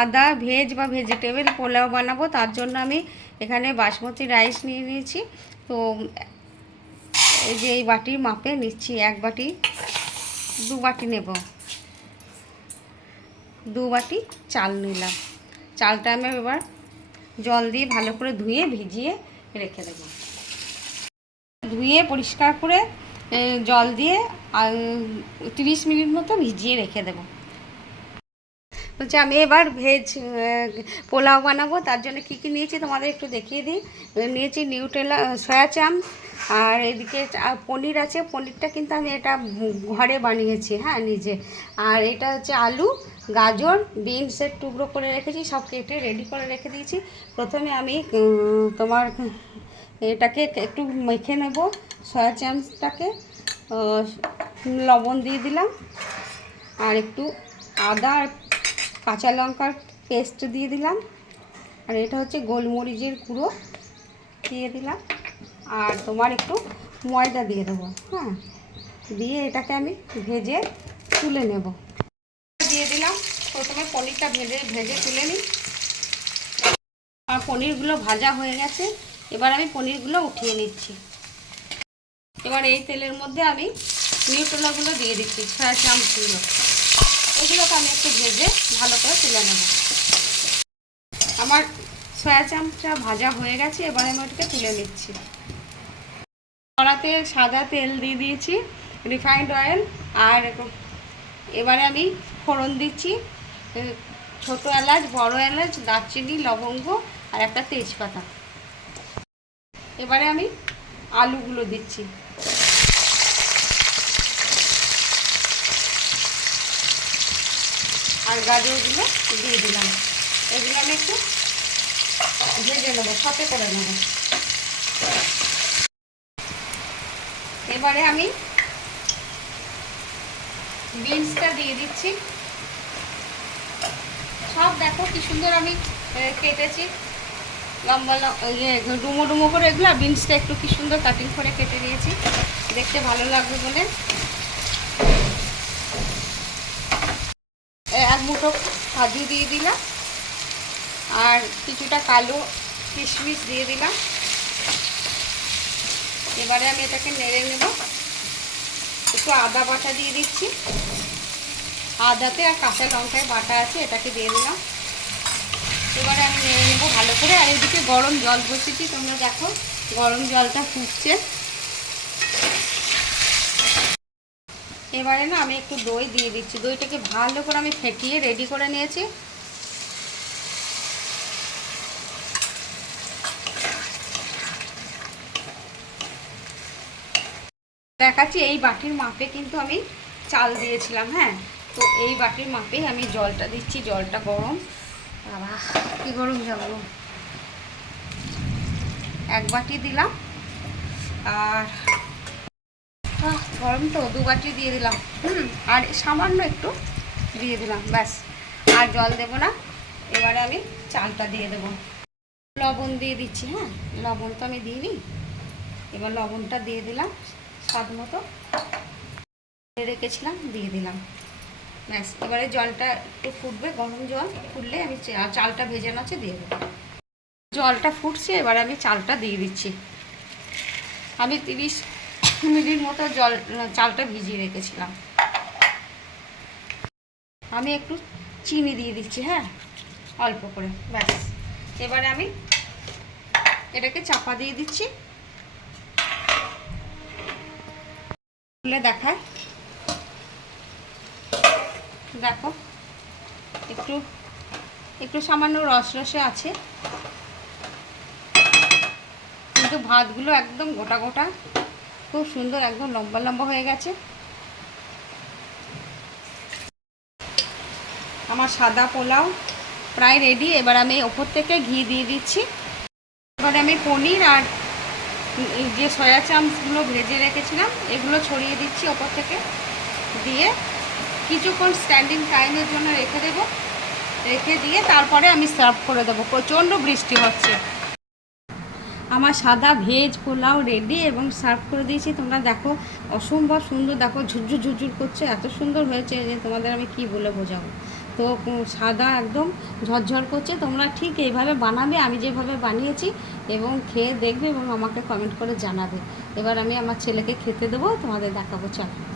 আদা, ভেজ বা ভেজিটেবল পোলাও বানাবো। তার জন্য আমি এখানে বাসমতি রাইস নিয়ে নিয়েছি। তো এই যে এই বাটির মাপে নিচ্ছি, এক বাটি, দু বাটি নেব। দু বাটি চাল নিলাম। চালটা আমি এবার জল দিয়ে ভালো করে ধুয়ে, ভিজিয়ে রেখে দেবো। ধুয়ে পরিষ্কার করে জল দিয়ে তিরিশ মিনিট মতো ভিজিয়ে রেখে দেবো। বলছি, আমি এবার ভেজ পোলাও বানাবো। তার জন্য কী কী নিয়েছি তোমাদের একটু দেখিয়ে দিই। নিয়েছি নিউটেলা সয়া চাম আর এদিকে পনির আছে। পনিরটা কিন্তু আমি এটা ঘরে বানিয়েছি হ্যাঁ নিজে। আর এটা হচ্ছে আলু, গাজর বিনসের টুকরো করে রেখেছি, সব কেটে রেডি করে রেখে দিয়েছি। প্রথমে আমি তোমার এটাকে একটু মেখে নেব সয়া চামচটাকে লবণ দিয়ে দিলাম। আর একটু আদা কাঁচা লঙ্কার পেস্ট দিয়ে দিলাম। আর এটা হচ্ছে গোলমরিচের গুঁড়ো দিয়ে দিলাম। আর তোমার একটু ময়দা দিয়ে দেবো হ্যাঁ? দিয়ে এটাকে আমি ভেজে তুলে নেব। দিয়ে দিলাম, প্রথমে পনিরটা ভেজে ভেজে তুলে নিই। আর পনিরগুলো ভাজা হয়ে গেছে, এবার আমি পনিরগুলো উঠিয়ে নিচ্ছি। এবার এই তেলের মধ্যে আমি নিউট্রোলাগুলো দিয়ে দিচ্ছি সয়া চামচগুলো এগুলোকে আমি একটু ভেজে ভালো করে তুলে নেব। আমার সয়া চামচটা ভাজা হয়ে গেছে, এবারে আমি ওটাকে তুলে নিচ্ছি। কড়াতে সাদা তেল দিয়ে দিয়েছি রিফাইন্ড অয়েল আর এবারে আমি ফোড়ন দিচ্ছি। ছোট এলাচ, বড় এলাচ, দারচিনি, লবঙ্গ, আর একটা তেজপাতা। এবারে আমি আলুগুলো দিচ্ছি। আর গাজরগুলো দিয়ে দিলাম। এগুলো আমি একটু ভেজে নেব, সাথে করে নেব। এবারে আমি বিনসটা দিয়ে দিচ্ছি। সব দেখো কি সুন্দর আমি কেটেছি। লম্বা লম- ইয়ে ডুমো ডুমো করে এগুলো বিনসটা একটু কি সুন্দর কাটিং করে কেটে দিয়েছি দেখতে ভালো লাগবে বলে। এক মুঠো কাজু দিয়ে দিলাম। আর কিছুটা কালো কিশমিশ দিয়ে দিলাম। এবারে আমি এটাকে নেড়ে নেব। একটু আদা বাটা দিয়ে দিচ্ছি। আদাতে আর কাঁচা লঙ্কায় বাটা আছে, এটাকে দিয়ে দিলাম। এবারে আমি নেড়ে নেব ভালো করে। আর এদিকে গরম জল বসেছি, তোমরা দেখো গরম জলটা ফুটছে। এবারে না আমি একটু দই দিয়ে দিচ্ছি। দইটাকে ভালো করে আমি ফেটিয়ে রেডি করে নিয়েছি। দেখাচ্ছি, এই বাটির মাপে কিন্তু আমি চাল দিয়েছিলাম হ্যাঁ? তো এই বাটির মাপেই আমি জলটা দিচ্ছি, জলটা গরম। বাবা, কি গরম জল এক বাটি দিলাম। আর গরম তো দু বাটি দিয়ে দিলাম, হুম, আর সামান্য একটু দিয়ে দিলাম, ব্যাস। আর জল দেব না, এবারে আমি চালটা দিয়ে দেবো। লবণ দিয়ে দিচ্ছি হ্যাঁ লবণ তো আমি দিইনি। এবার লবণটা দিয়ে দিলাম, স্বাদ মতো। রেখেছিলাম, দিয়ে দিলাম। ব্যাস, এবারে জলটা একটু ফুটবে, গরম জল ফুটলে আমি চালটা ভেজানো আছে দিয়ে দেবো। জলটা ফুটছে, এবারে আমি চালটা দিয়ে দিচ্ছি। আমি তিরিশ মিনিট মতো জল, চালটা ভিজিয়ে রেখেছিলাম। আমি একটু চিনি দিয়ে দিচ্ছি হ্যাঁ? অল্প করে, ব্যাস। এবারে আমি এটাকে চাপা দিয়ে দিচ্ছি। খুলে দেখায়। দেখো, একটু একটু সামান্য রস রসে আছে। কিন্তু ভাতগুলো একদম গোটা গোটা খুব সুন্দর, একদম লম্বা লম্বা হয়ে গেছে। আমার সাদা পোলাও প্রায় রেডি এবার আমি ওপর থেকে ঘি দিয়ে দিচ্ছি। এবারে আমি পনির আর যে সয়া চামচগুলো ভেজে রেখেছিলাম, এগুলো ছড়িয়ে দিচ্ছি ওপর থেকে। দিয়ে কিছুক্ষণ স্ট্যান্ডিং টাইমের জন্য রেখে দেবো। রেখে দিয়ে তারপরে আমি সার্ভ করে দেবো। প্রচণ্ড বৃষ্টি হচ্ছে। আমার সাদা ভেজ পোলাও রেডি এবং সার্ভ করে দিয়েছি। তোমরা দেখো, অসম্ভব সুন্দর, দেখো, ঝুরঝুর ঝুরঝুর করছে, এত সুন্দর হয়েছে যে তোমাদের আমি কি বলে বোঝাবো। তো সাদা একদম ঝরঝর করছে। তোমরা ঠিক এইভাবে বানাবে, আমি যেভাবে বানিয়েছি এবং খেয়ে দেখবে এবং আমাকে কমেন্ট করে জানাবে। এবার আমি আমার ছেলেকে খেতে দেবো, তোমাদের দেখাবো, চলো।